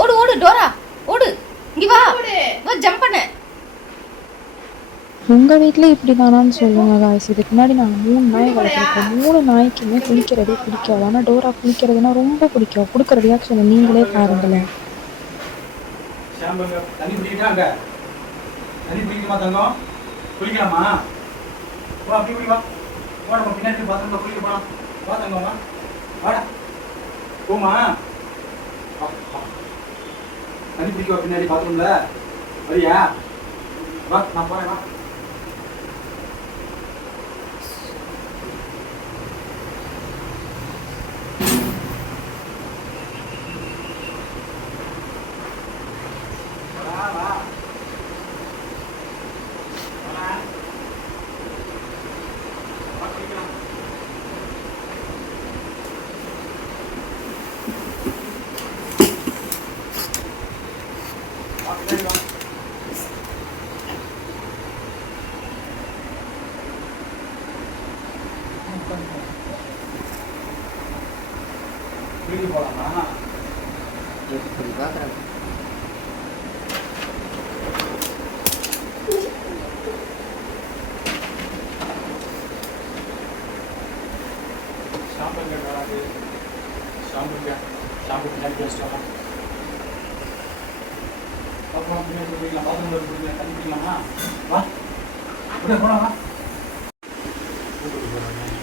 ஓடு ஓடு டோரா ஓடு, இங்க வா, வா ஜம்ப் பண்ணு. உங்கள் வீட்டில் இப்படி தானான்னு சொல்லுங்கள் காய்ஸ். இதுக்கு முன்னாடி நாங்கள் 3 நாய் வளர்த்துருக்கோம். 3 நாய்க்குமே குளிக்கிறதே பிடிக்காது. ஆனால் டோரா குளிக்கிறதுனா ரொம்ப பிடிக்கும். கொடுக்குற ரியாக்ஷனை நீங்களே பாருங்களேன். தண்ணி பிடிக்கிட்டாங்க, தண்ணி பிடிக்குமா தங்கம்? குளிக்கலாமா? வா அப்படி குடி, வா வா, நம்ம பின்னாடி பாத்ரூம்ல குளிக்க போலாம். வா தங்கம்மா, வாடா போமா. தண்ணி பிடிக்கவா பின்னாடி பாத்ரூம்ல? வரியா? வா நான் போறேன், வா. வீட்டுக்கு போலாமா? எப்படி பார்க்குறேன். ஷாம்பு எங்கே வராது? ஷாம்பு பின்னாடி பேசிட்டோமா? பாத்ரூம் பின்னாடி குடிக்கலாம், பாத்ரூம்ல குடிக்கலாம், தண்ணி குடிக்கலாமா? வா உடனே போலாம், வா. கூப்பிட்டு போகிறாங்க.